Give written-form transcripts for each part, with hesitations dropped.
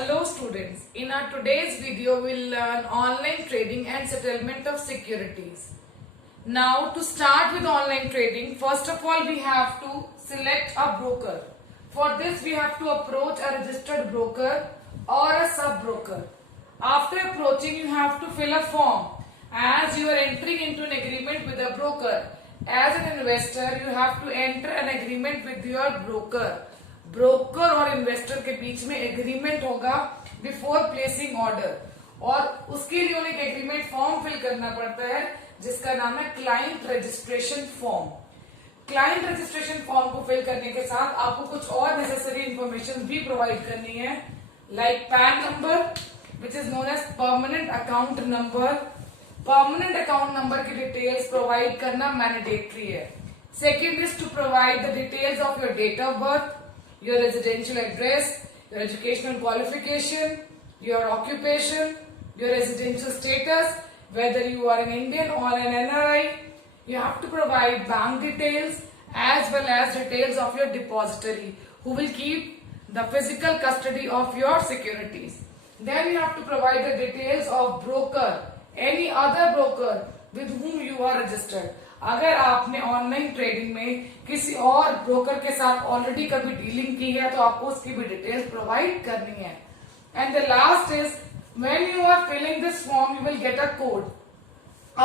Hello students, in our today's video we'll learn online trading and settlement of securities. Now to start with online trading, first of all we have to select a broker. For this we have to approach a registered broker or a sub-broker. After approaching you have to fill a form as you are entering into an agreement with a broker. As an investor you have to enter an agreement with your broker. Broker और इन्वेस्टर के बीच में एग्रीमेंट होगा before placing order और उसके लिए उन्हें एक agreement form fill करना पड़ता है जिसका नाम है client registration form. Client registration form को फिल करने के साथ आपको कुछ और नेसेसरी इंफॉर्मेशन भी प्रोवाइड करनी है, like PAN number which is known as permanent account number. Permanent account number की डिटेल्स प्रोवाइड करना मैंडेटरी है। Second is to provide the details of your date of birth, your residential address, your educational qualification, your occupation, your residential status, whether you are an Indian or an NRI. You have to provide bank details as well as details of your depository who will keep the physical custody of your securities. Then you have to provide the details of broker, any other broker with whom you are registered. अगर आपने online trading में किसी और ब्रोकर के साथ ऑलरेडी कभी डीलिंग की है तो आपको उसकी भी डिटेल्स प्रोवाइड करनी है। And the last is when you are filling this form you will get a code.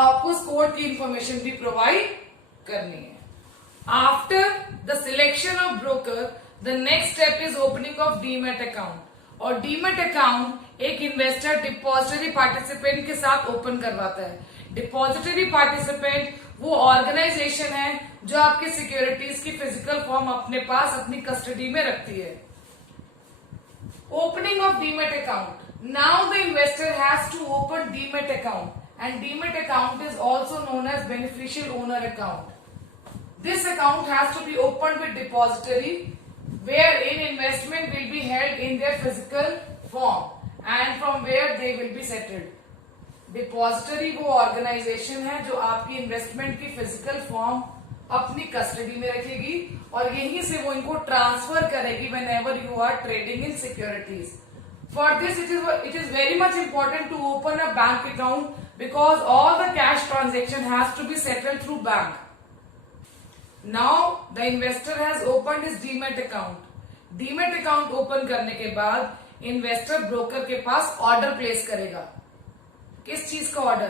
आपको उस कोड की इंफॉर्मेशन भी प्रोवाइड करनी है। After the selection of broker the next step is opening of demat account. और demat account एक investor depository participant के साथ ओपन करवाता है। डिपॉजिटरी पार्टिसिपेंट वो ऑर्गेनाइजेशन है जो आपके सिक्योरिटीज की फिजिकल फॉर्म अपने पास अपनी कस्टडी में रखती है। Opening of demat account. Now the investor has to open demat account and demat account is also known as beneficial owner account. This account has to be open with depository where in investment will be held in their physical form and from where they will be settled. Depository वो organisation है जो आपकी इन्वेस्टमेंट की physical form अपनी कस्टडी में रखेगी और यहीं से वो इनको ट्रांसफर करेगी whenever you are trading in securities. For this it is very much important to open a bank account because all the cash transaction has to be settled through bank. Now the investor has open his demat account. Demat account open करने के बाद investor broker के पास order place करेगा। किस चीज का ऑर्डर?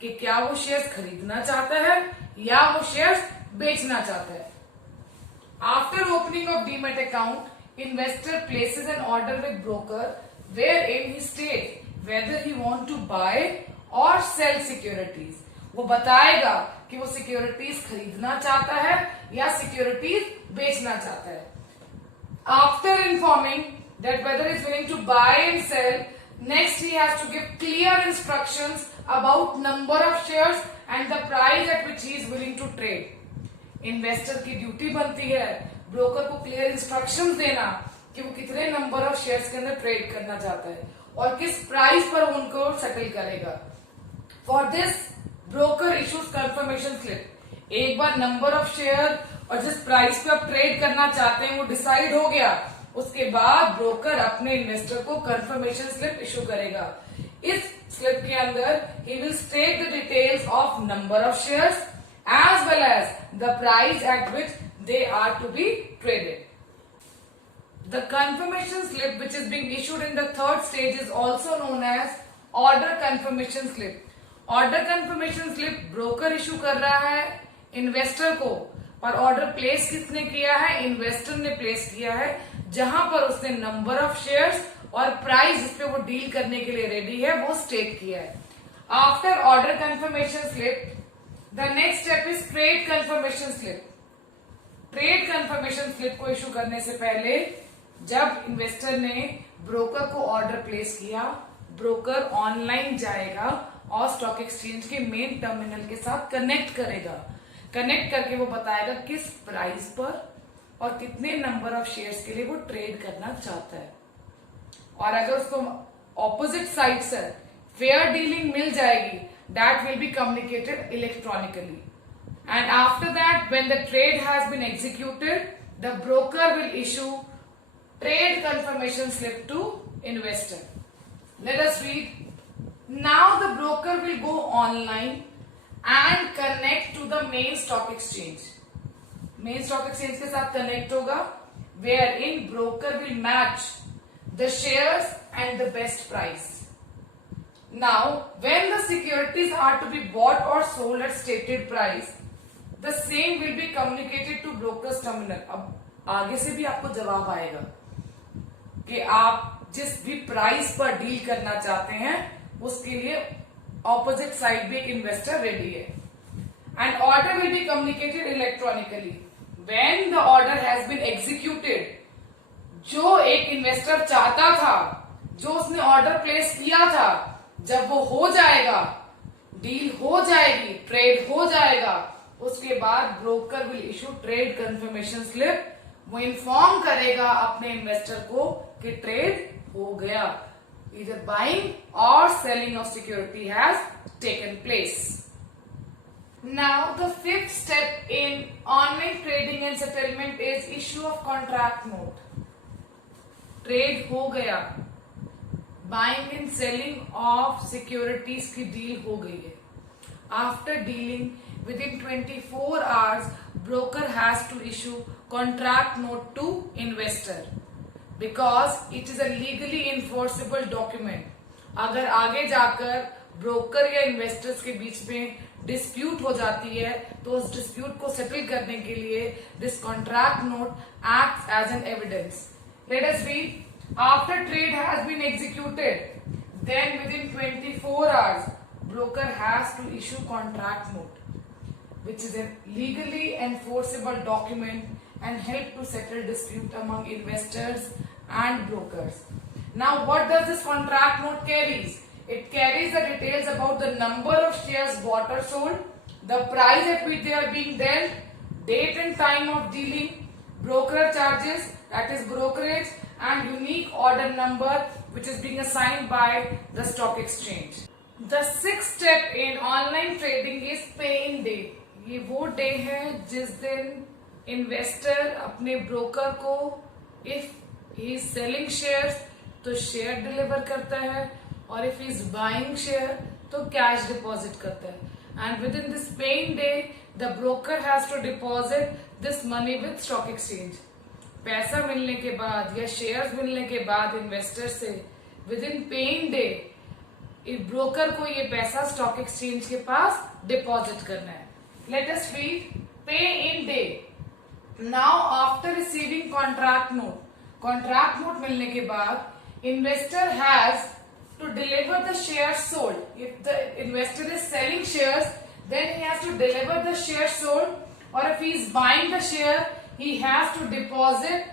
कि क्या वो शेयर्स खरीदना चाहता है या वो शेयर्स बेचना चाहता है। After opening of demat account investor places an order with broker where in he state whether he want to buy और सेल सिक्योरिटीज। वो बताएगा कि वो सिक्योरिटीज खरीदना चाहता है या सिक्योरिटीज बेचना चाहता है। After informing that whether is willing to buy and sell, next he has to give clear instructions about number of shares and the price at which he is willing to trade. Investor की ड्यूटी बनती है ब्रोकर को clear instructions देना कि वो कितने number of shares के अंदर ट्रेड करना चाहता है और किस प्राइस पर उनको सेटल करेगा। For this broker issues confirmation slip. एक बार नंबर ऑफ शेयर और जिस प्राइस पे आप ट्रेड करना चाहते हैं वो डिसाइड हो गया, उसके बाद ब्रोकर अपने इन्वेस्टर को कंफर्मेशन स्लिप इशू करेगा। इस स्लिप के अंदर he will state the details of number of shares as well as the price at which they are to be traded. The confirmation slip which is being issued in the third stage is also known as order confirmation slip. Order confirmation slip broker issue कर रहा है इन्वेस्टर को, पर order place किसने किया है? इन्वेस्टर ने प्लेस किया है, जहां पर उसने नंबर ऑफ शेयर्स और प्राइस जिस पे वो डील करने के लिए रेडी है वो स्टेट किया है। After order confirmation slip the next step is trade confirmation slip. Trade confirmation slip को इशू करने से पहले जब इन्वेस्टर ने ब्रोकर को ऑर्डर प्लेस किया, ब्रोकर ऑनलाइन जाएगा और स्टॉक एक्सचेंज के मेन टर्मिनल के साथ कनेक्ट करेगा। कनेक्ट करके वो बताएगा किस प्राइस पर और कितने नंबर ऑफ शेयर्स के लिए वो ट्रेड करना चाहता है। और अगर उसको ऑपोजिट साइड से फेयर डीलिंग मिल जाएगी, that will be communicated electronically and after that when the trade has been executed the broker will issue trade confirmation slip to investor. Let us read. Now the broker will go online and connect to the main stock exchange. Main stock exchange के साथ connect होगा, wherein broker will match the shares and the best price. Now, when the securities are to be bought or sold at stated price, the same will be communicated to brokers terminal. अब आगे से भी आपको जवाब आएगा कि आप जिस भी प्राइस पर डील करना चाहते हैं उसके लिए ऑपोजिट साइड भी एक इन्वेस्टर रेडी है. And order will be communicated electronically when the order has been executed. जो एक इन्वेस्टर चाहता था, जो उसने ऑर्डर प्लेस किया था, जब वो हो जाएगा, डील हो जाएगी, ट्रेड हो जाएगा, उसके बाद broker will issue trade confirmation slip. वो इन्फॉर्म करेगा अपने इन्वेस्टर को कि ट्रेड हो गया, either buying or selling of security has taken place. Now the fifth step in online trading and settlement is issue of contract note. Trade हो गया, buying and selling of securities की डील हो गई है. After dealing within 24 hours, broker has to issue contract note to investor because it is a legally enforceable document. अगर आगे जाकर ब्रोकर या इन्वेस्टर्स के बीच में डिस्प्यूट हो जाती है तो उस डिस्प्यूट को सेटल करने के लिए this contract note acts as an evidence. Let us read. After trade has been executed, then within 24 hours, broker has to issue contract note, which is a legally enforceable document and help to settle dispute among investors and brokers. Now, what does this contract note carries? It carries the details about the number of shares bought or sold, the price at which they are being dealt, date and time of dealing, broker charges, that is brokerage, and unique order number which is being assigned by the stock exchange. The sixth step in online trading is pay-in day. ये वो डे है जिस दिन इन्वेस्टर अपने broker को if he is selling shares तो share deliver करता है और if he is buying share तो कैश डिपॉजिट करता है. And within this paying day the broker has to deposit this money with stock exchange. पैसा मिलने के बाद या शेयर्स मिलने के बाद इन्वेस्टर से with in paying day broker को ये पैसा स्टॉक एक्सचेंज के पास डिपॉजिट करना है. Let us read. Pay in day. Now after receiving contract note मिलने के बाद investor has to deliver the shares sold. If the investor is selling shares, then he has to deliver the shares sold, or if he is buying the share, he has to deposit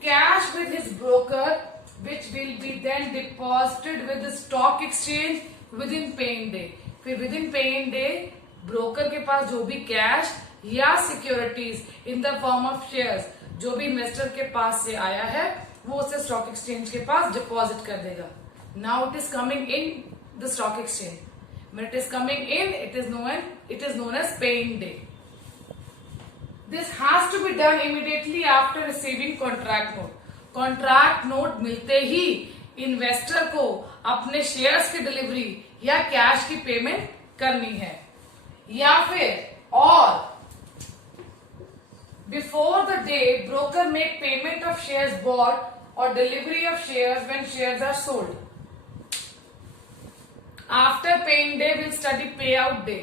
cash with his broker, which will be then deposited with the stock exchange within paying day. फिर within paying day broker के पास जो भी कैश या securities in the form of shares जो भी इन्वेस्टर के पास से आया है वो उसे स्टॉक एक्सचेंज के पास डिपॉजिट कर देगा. Now it is coming in the stock exchange. When it is coming in it is known as paying day. This has to be done immediately after receiving contract note. Contract note मिलते ही इन्वेस्टर को अपने शेयर्स की डिलीवरी या कैश की पेमेंट करनी है, या फिर और before the day broker make payment of shares bought or delivery of shares when shares are sold. After paying day will study pay out day.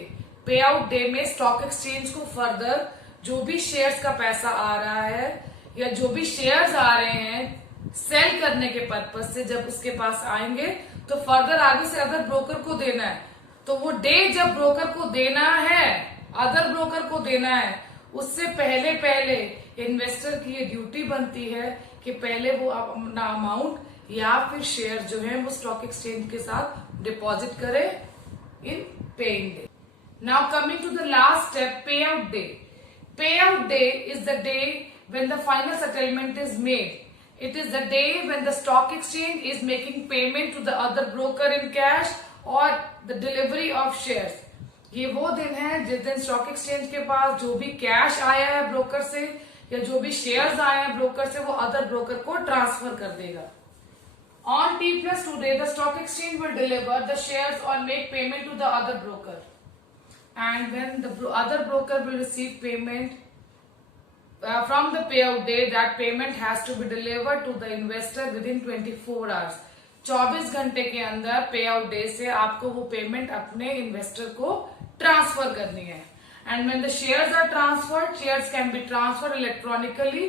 Pay out day में स्टॉक एक्सचेंज को फर्दर जो भी शेयर्स का पैसा आ रहा है या जो भी शेयर्स आ रहे हैं सेल करने के पर्पज से जब उसके पास आएंगे तो फर्दर आगे से अदर ब्रोकर को देना है. तो वो डे जब ब्रोकर को देना है, अदर ब्रोकर को देना है, उससे पहले इन्वेस्टर की ये ड्यूटी बनती है कि पहले वो अपना अमाउंट या फिर शेयर जो है वो स्टॉक एक्सचेंज के साथ डिपॉजिट करे in paying day. Now coming to the last step, pay out day. Pay out day is the day when the final settlement is made. It is the day when the stock exchange is making payment to the other broker in cash or the delivery of shares. ये वो दिन है जिस दिन stock exchange के पास जो भी कैश आया है ब्रोकर से या जो भी शेयर्स आए हैं ब्रोकर से वो अदर ब्रोकर को ट्रांसफर कर देगा. On T plus 2 day, the stock exchange will deliver the shares or make payment to the other broker. And when the other broker will receive payment from the payout day, that payment has to be delivered to the investor within 24 hours. 24 घंटे के अंदर पे out day से आपको वो पेमेंट अपने इन्वेस्टर को transfer करनी है. And when the shares are transferred, shares can be transferred electronically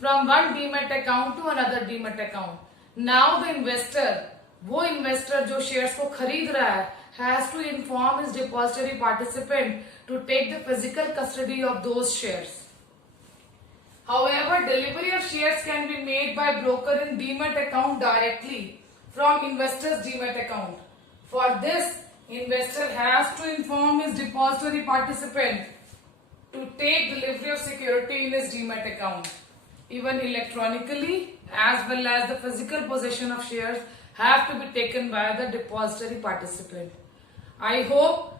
from one demat account to another demat account. Now the investor, वो इन्वेस्टर जो शेयर्स को खरीद रहा है, has to inform his depository participant to take the physical custody of those shares. However, delivery of shares can be made by broker in demat account directly from investor's demat account. For this, investor has to inform his depository participant to take delivery of security in his demat account. Even electronically as well as the physical possession of shares have to be taken by the depository participant. I hope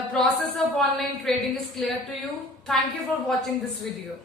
the process of online trading is clear to you. Thank you for watching this video.